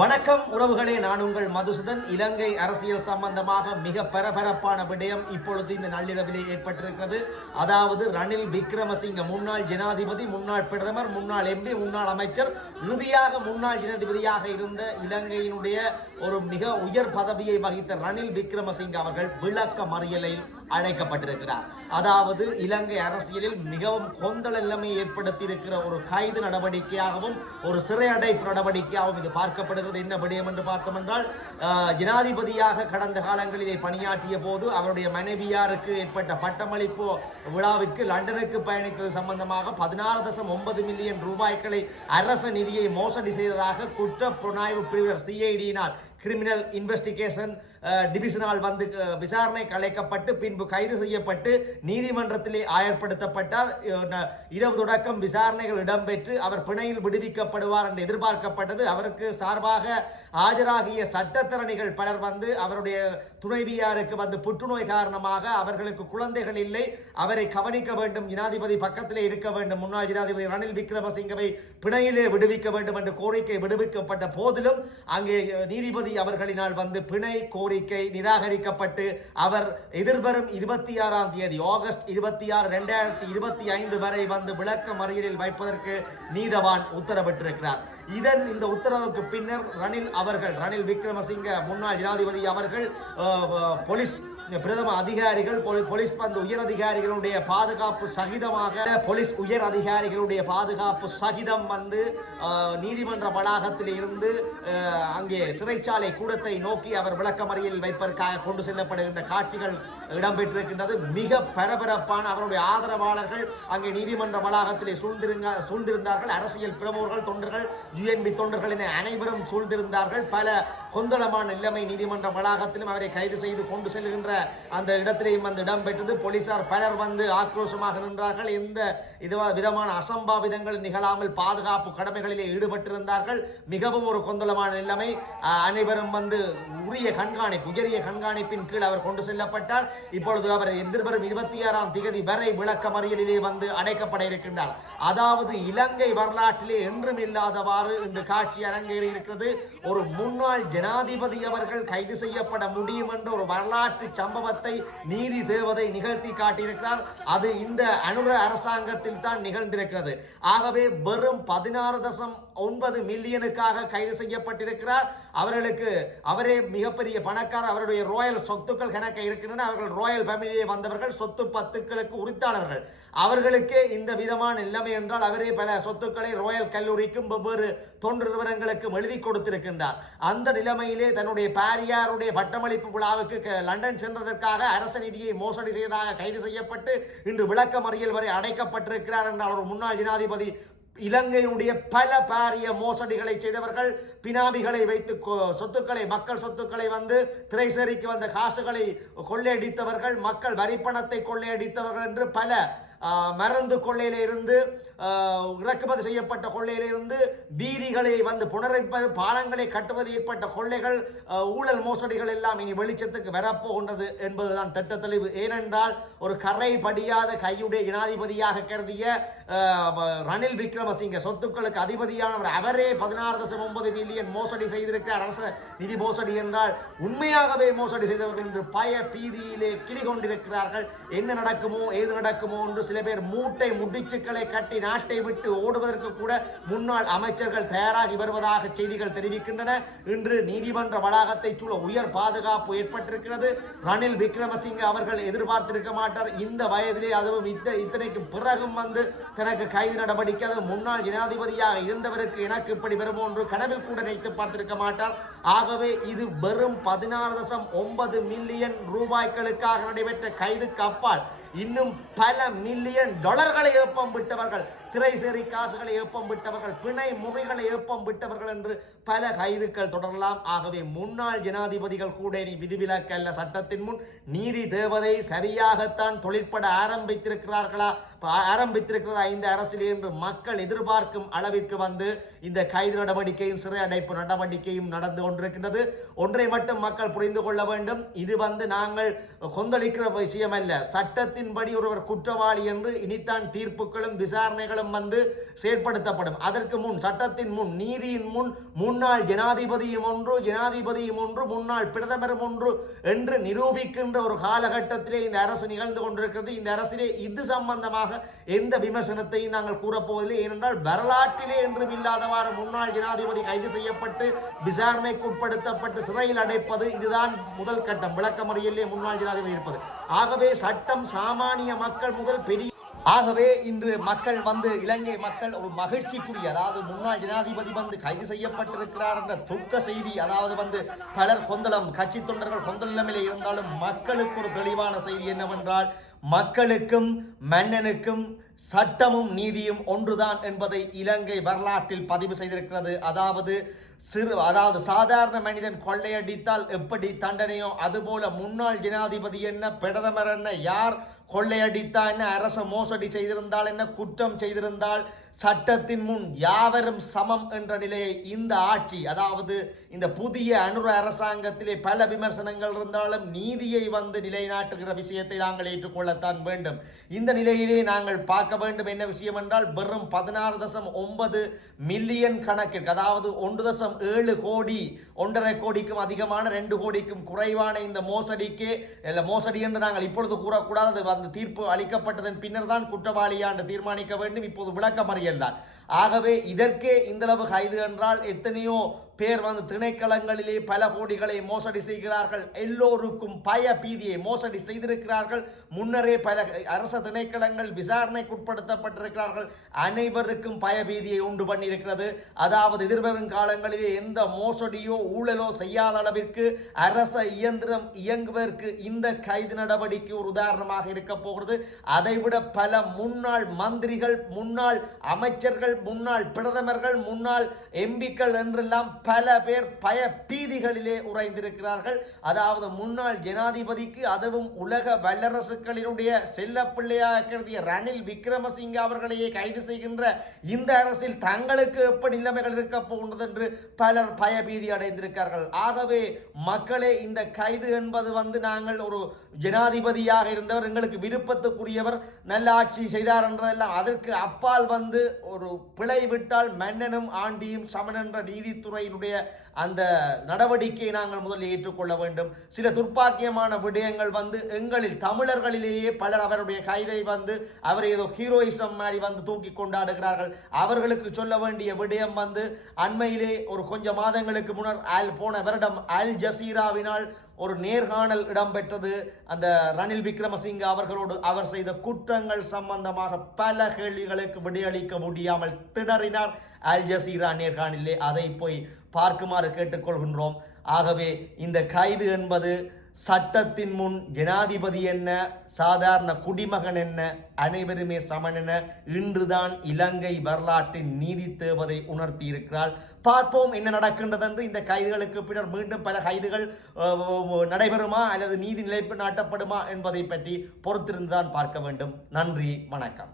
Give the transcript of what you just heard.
வணக்கம் உறவுகளே, நான் உங்கள் மதுசூதன். இலங்கை அரசியல் சம்பந்தமாக மிக பரபரப்பான விடயம் இப்பொழுது இந்த நள்ளிரவிலே ஏற்பட்டிருக்கிறது. அதாவது ரணில் விக்ரமசிங்க, முன்னாள் ஜனாதிபதி, முன்னாள் பிரதமர், முன்னாள் எம்பி, முன்னாள் அமைச்சர், இறுதியாக முன்னாள் ஜனாதிபதியாக இருந்த இலங்கையினுடைய ஒரு மிக உயர் பதவியை வகித்த ரணில் விக்ரமசிங்க அவர்கள் விளக்க மறியலில் அழைக்கப்பட்டிருக்கிறார். அதாவது இலங்கை அரசியலில் மிகவும் கொந்தள நிலைமை ஏற்படுத்தி இருக்கிற ஒரு கைது நடவடிக்கையாகவும் ஒரு சிறை அடைப்பு நடவடிக்கையாகவும் இது பார்க்கப்படுகிறது. என்ன விடயம் என்று பார்த்தோம் என்றால், ஜனாதிபதியாக கடந்த காலங்களிலே பணியாற்றிய போது அவருடைய மனைவியாருக்கு ஏற்பட்ட பட்டமளிப்பு விழாவிற்கு லண்டனுக்கு பயணித்தது சம்பந்தமாக 16.9 மில்லியன் ரூபாய்களை அரச நிதியை மோசடி செய்ததாக குற்ற புலனாய்வு பிரிவினர் CID-யினால், கிரிமினல் இன்வெஸ்டிகேஷன் டிவிஷனால் வந்து விசாரணை கலைக்கப்பட்டு பின்பு கைது செய்யப்பட்டு நீதிமன்றத்திலே ஆயர்படுத்தப்பட்டார். இரவு தொடக்கம் விசாரணைகள் இடம்பெற்று அவர் பிணையில் விடுவிக்கப்படுவார் என்று எதிர்பார்க்கப்பட்டது. அவருக்கு சார்பாக ஆஜராகிய சட்டத்தரணிகள் பலர் வந்து அவருடைய துணைவியாருக்கு வந்து புற்றுநோய் காரணமாக அவர்களுக்கு குழந்தைகள் இல்லை, அவரை கவனிக்க வேண்டும், ஜனாதிபதி பக்கத்திலே இருக்க வேண்டும், முன்னாள் ஜனாதிபதி ரணில் விக்ரமசிங்கவை பிணையிலே விடுவிக்க வேண்டும் என்ற கோரிக்கை விடுவிக்கப்பட்ட போதிலும் அங்கே நீதிபதி அவர்களினால் வந்து பிணை கோரிக்கை நிராகரிக்கப்பட்டு அவர் எதிர்வரும் 26ஆம் தேதி ஆகஸ்ட் 26, 2025 வரை வந்து விளக்க மறியலில் வைப்பதற்கு நீதவான் உத்தரவிட்டிருக்கிறார். இந்த உத்தரவுக்கு பின்னர் ரணில் விக்ரமசிங்க முன்னாள் ஜனாதிபதி அவர்கள் போலீஸ் பிரதம அதிகாரிகள், போலீஸ் வந்து உயர் அதிகாரிகளுடைய பாதுகாப்பு சகிதமாக போலீஸ் உயர் அதிகாரிகளுடைய பாதுகாப்பு சகிதம் வந்து நீதிமன்ற வளாகத்தில் இருந்து அங்கே சிறைச்சாலை கூடத்தை நோக்கி அவர் விளக்கமறியலில் வைப்பதற்காக கொண்டு செல்லப்படுகின்ற காட்சிகள் இடம்பெற்றிருக்கின்றது. மிக பரபரப்பான அவருடைய ஆதரவாளர்கள் அங்கே நீதிமன்ற வளாகத்திலே சூழ்ந்திருந்தார்கள். அரசியல் பிரமுகர்கள், தொண்டர்கள், UNP தொண்டர்கள் என அனைவரும் சூழ்ந்திருந்தார்கள். பல கொந்தளமான நிலைமை நீதிமன்ற வளாகத்திலும் அவரை கைது செய்து கொண்டு செல்கின்ற அந்த இடத்திலேயும் வந்து இடம்பெற்றது. போலீசார் பலர் வந்து ஆக்ரோஷமாக நின்றார்கள். எந்த விதமான அசம்பாவிதங்கள் நிகழாமல் பாதுகாப்பு கடமைகளிலே ஈடுபட்டிருந்தார்கள். மிகவும் ஒரு கொந்தளமான நிலைமை. அனைவரும் வந்து உயரிய கண்காணிப்பின் கீழ் அவர் கொண்டு செல்லப்பட்டார். இப்பொழுது அவர் எதிர்வரும் 26ஆம் தேதி வரை விளக்க மறியலிலே வந்து அடைக்கப்பட இருக்கின்றார். அதாவது இலங்கை வரலாற்றிலே என்றும் இல்லாதவாறு இன்று காட்சி அரங்கேறி இருக்கிறது. ஒரு முன்னாள் ஜனாதிபதி அவர்கள் கைது செய்யப்பட முடியும் என்ற ஒரு வரலாற்று சம்பவத்தை நீதி தேவதை நிகழ்த்தி காட்டியிருக்கிறார். அது இந்த அனுர அரசாங்கத்தில் தான் நிகழ்ந்திருக்கிறது. ஆகவே வெறும் 16.9 மில்லியனுக்காக கைது செய்யப்பட்டிருக்கிறார். அவரே மிகப்பெரிய பணக்காரர். அவருடைய ராயல் சொத்துக்கள் கணக்க இருக்கின்றன. அவர்கள் ராயல் ஃபேமிலியே வந்தவர்கள், சொத்து பத்துக்களுக்கு உரித்தாளர்கள். அவர்களுக்கே இந்த விதமான நிலைமை என்றால் அவரே பல சொத்துக்களை ராயல் கல்லூரிக்கும் வெவ்வேறு தொண்டு நிறுவனங்களுக்கும் எழுதி கொடுத்திருக்கின்றார். அந்த நிலைமையிலே தன்னுடைய பாரியாருடைய பட்டமளிப்பு விழாவுக்கு லண்டன் சென்றதற்காக அரச நிதியை மோசடி செய்ததாக கைது செய்யப்பட்டு இன்று விளக்க மறியல் வரை அடைக்கப்பட்டிருக்கிறார் என்றால் ஒரு முன்னாள் ஜனாதிபதி, இலங்கையினுடைய பல பாரிய மோசடிகளை செய்தவர்கள், பினாமிகளை வைத்து சொத்துக்களை, மக்கள் சொத்துக்களை வந்து திரைசேரிக்கு வந்த காசுகளை கொள்ளையடித்தவர்கள், மக்கள் வரிப்பணத்தை கொள்ளையடித்தவர்கள் என்று பல மருந்து கொள்ளையில இருந்து இறக்குமதி செய்யப்பட்ட கொள்ளையில இருந்து வீதிகளை வந்து புனரமைப்பது, பாலங்களை கட்டுவது ஏற்பட்ட கொள்ளைகள், ஊழல் மோசடிகள் எல்லாம் இனி வெளிச்சத்துக்கு வரப்போகின்றது என்பதுதான் திட்ட தெளிவு. ஏனென்றால் ஒரு கரை படியாத கையுடைய ஜனாதிபதியாக கருதிய ரணில் விக்ரமசிங்க சொத்துக்களுக்கு அதிபதியானவர் அவரே 16.9 மில்லியன் மோசடி செய்திருக்கிறார். அரச நிதி மோசடி என்றால் உண்மையாகவே மோசடி செய்தவர்கள் என்று பீதியிலே கிளிகொண்டிருக்கிறார்கள். என்ன நடக்குமோ ஏது நடக்குமோ என்று சில பேர் மூட்டை முடிச்சுக்களை கட்டி நாட்டை விட்டு ஓடுவதற்கு கூட முன்னாள் அமைச்சர்கள் தயாராகி வருவதாக செய்திகள் தெரிவிக்கின்றன. இன்று நீதிமன்ற வளாகத்தை சூழ உயர் பாதுகாப்பு ஏற்பட்டிருக்கிறது. ரணில் விக்ரமசிங்க அவர்கள் எதிர்பார்த்திருக்க மாட்டார் இந்த வயதிலே, அதுவும் இத்தனைக்கு பிறகும் வந்து தனக்கு கைது நடவடிக்கை, அது முன்னாள் ஜனாதிபதியாக இருந்தவருக்கு எனக்கு இப்படி வருமோ என்று கனவில் கூட நினைத்து பார்த்திருக்க மாட்டார். ஆகவே இது வெறும் 16.9 மில்லியன் ரூபாய்களுக்காக நடைபெற்ற கைதுக்கு அப்பால் இன்னும் பல மில்லியன் டாலர்களை ஏப்பம் விட்டவர்கள், திரைசேரி காசுகளை ஏப்பம் விட்டவர்கள், பிணை முறைகளை ஏப்பம் விட்டவர்கள் என்று பல கைதுகள் தொடரலாம். ஆகவே முன்னாள் ஜனாதிபதிகள் கூட இனி விதிவிலக்கு அல்ல. சட்டத்தின் முன் நீதி தேவதை சரியாகத்தான் தொழிற்பட ஆரம்பித்திருக்கிறதா இந்த அரசியல் என்று மக்கள் எதிர்பார்க்கும் அளவிற்கு வந்து இந்த கைது நடவடிக்கையும் சிறை அடைப்பு நடவடிக்கையும் நடந்து கொண்டிருக்கின்றது. ஒன்றை மட்டும் மக்கள் புரிந்து கொள்ள வேண்டும், இது வந்து நாங்கள் கொந்தளிக்கிற விஷயம் அல்ல. சட்டத்தின்படி ஒருவர் குற்றவாளி என்று இனித்தான் தீர்ப்புகளும் விசாரணைகளும் சட்டங்களும் செயற்படுத்தப்படும். அதற்கு முன் சட்டத்தின் முன் நீதியின் முன் முன்னாள் ஜனாதிபதியும் ஒன்று, ஜனாதிபதியும் ஒன்று, முன்னாள் பிரதமரும் ஒன்று என்று நிரூபிக்கின்ற ஒரு காலகட்டத்திலே இந்த அரசு நிகழ்ந்து கொண்டிருக்கிறது. இந்த அரசிலே இது சம்பந்தமாக எந்த விமர்சனத்தையும் நாங்கள் கூறப்போவதில்லை. ஏனென்றால் வரலாற்றிலே என்றும் இல்லாதவாறு முன்னாள் ஜனாதிபதி கைது செய்யப்பட்டு விசாரணைக்கு உட்படுத்தப்பட்டு சிறையில் அடைப்பது இதுதான் முதல் கட்டம். விளக்கமறியலே முன்னாள் ஜனாதிபதி இருப்பது. ஆகவே சட்டம் சாமானிய மக்கள் முதல் பெரிய ஆகவே இன்று மக்கள் இலங்கை மக்கள் ஒரு மகிழ்ச்சிக்குரிய, அதாவது முன்னாள் ஜனாதிபதி கைது செய்யப்பட்டிருக்கிறார் என்ற துக்க செய்தி, அதாவது பலர் கொந்தளம், கட்சி தொண்டர்கள் கொந்தள நிலையில் இருந்தாலும் மக்களுக்கு ஒரு தெளிவான செய்தி என்னவென்றால் மக்களுக்கும் மன்னனுக்கும் சட்டமும் நீதியும் ஒன்றுதான் என்பதை இலங்கை வரலாற்றில் பதிவு செய்திருக்கிறது. அதாவது சாதாரண மனிதன் கொள்ளையடித்தால் எப்படி தண்டனையோ அதுபோல முன்னாள் ஜனாதிபதி என்ன, பிரதமர் என்ன, யார் கொள்ளையடித்தா என்ன, அரச மோசடி செய்திருந்தால் என்ன, குற்றம் செய்திருந்தால் சட்டத்தின் முன் யாவரும் சமம் என்ற நிலையை இந்த ஆட்சி, அதாவது இந்த புதிய அனுர அரசாங்கத்திலே பல விமர்சனங்கள் இருந்தாலும் நீதியை நிலைநாட்டுகிற விஷயத்தை நாங்கள் ஏற்றுக்கொள்ளத்தான் வேண்டும். இந்த நிலையிலே நாங்கள் பார்க்க வேண்டும் என்ன விஷயம் என்றால், வெறும் 16.9 மில்லியன் கணக்கிற்கு, அதாவது 1.7 கோடி, 1.5 கோடிக்கும் அதிகமான 2 கோடிக்கும் குறைவான இந்த மோசடி என்று நாங்கள் இப்பொழுது கூறக்கூடாது. அந்த தீர்ப்பு அளிக்கப்பட்டதன் பின்னர் தான் குற்றவாளியாண்டு தீர்மானிக்க வேண்டும். இப்போது விளக்கமறியல் தான். ஆகவே இதற்கே இந்தளவு கைது என்றால் எத்தனையோ பேர் திணைக்களங்களிலே பல கோடிகளை மோசடி செய்கிறார்கள். எல்லோருக்கும் பய பீதியை மோசடி செய்திருக்கிறார்கள். முன்னரே பல அரச திணைக்களங்கள் விசாரணைக்கு உட்படுத்தப்பட்டிருக்கிறார்கள். அனைவருக்கும் பயபீதியை உண்டு பண்ணியிருக்கிறது. அதாவது எதிர்வரும் காலங்களிலே எந்த மோசடியோ ஊழலோ செய்யாத அளவிற்கு அரச இயந்திரம் இயங்குவதற்கு இந்த கைது நடவடிக்கை ஒரு உதாரணமாக இருக்க போகிறது. அதைவிட பல முன்னாள் மந்திரிகள், முன்னாள் அமைச்சர்கள், முன்னாள் பிரதமர்கள், முன்னாள் எம்பிக்கள் என்றெல்லாம் பல பேர் பய பீதிகளிலே உறைந்திருக்கிறார்கள். அதாவது முன்னாள் ஜனாதிபதிக்கு, அதுவும் உலக வல்லரசுகளினுடைய செல்ல பிள்ளையாக கருதிய ரணில் விக்ரமசிங்க அவர்களையே கைது செய்கின்ற இந்த அரசில் தங்களுக்கு எப்படி நிலைமைகள் இருக்க போகின்றது என்று பலர் பயபீதி அடைந்திருக்கிறார்கள். ஆகவே மக்களே, இந்த கைது என்பது நாங்கள் ஒரு ஜனாதிபதியாக இருந்தவர், எங்களுக்கு விருப்பத்துக்குரியவர், நல்ல ஆட்சி செய்தார் என்றதெல்லாம் அதற்கு அப்பால் ஒரு பிழை விட்டால் மன்னனும் ஆண்டியும் சமன் என்ற நீதித்துறையினுடைய அந்த நடவடிக்கையை நாங்கள் முதலில் ஏற்றுக்கொள்ள வேண்டும். சில துர்ப்பாக்கியமான விடயங்கள் எங்களில் தமிழர்களிலேயே பலர் அவருடைய கைதை அவரை ஏதோ ஹீரோயிசம் மாதிரி தூக்கி கொண்டாடுகிறார்கள். அவர்களுக்கு சொல்ல வேண்டிய விடயம் அண்மையிலே ஒரு கொஞ்சம் மாதங்களுக்கு முன்னர் போன வருடம் அல் ஜசீராவினால் ஒரு நேர்காணல் இடம்பெற்றது. அந்த ரணில் விக்ரமசிங்க அவர்களோடு அவர் செய்த குற்றங்கள் சம்பந்தமாக பல கேள்விகளுக்கு விடையளிக்க முடியாமல் திணறினார் அல் ஜசீரா நேர்காணலிலே. அதை போய் பார்க்குமாறு கேட்டுக்கொள்கின்றோம். ஆகவே இந்த கைது என்பது சட்டத்தின் முன் ஜனாதிபதி என்ன, சாதாரண குடிமகன் என்ன, அனைவருமே சமன் என இன்றுதான் இலங்கை வரலாற்றின் நீதி தேவதை உணர்த்தி இருக்கிறார். பார்ப்போம் என்ன நடக்கின்றது என்று. இந்த கைதுகளுக்கு பின்னர் மீண்டும் பல கைதுகள் நடைபெறுமா அல்லது நீதி நிலைப்பு நாட்டப்படுமா என்பதை பற்றி பொறுத்திருந்துதான் பார்க்க வேண்டும். நன்றி, வணக்கம்.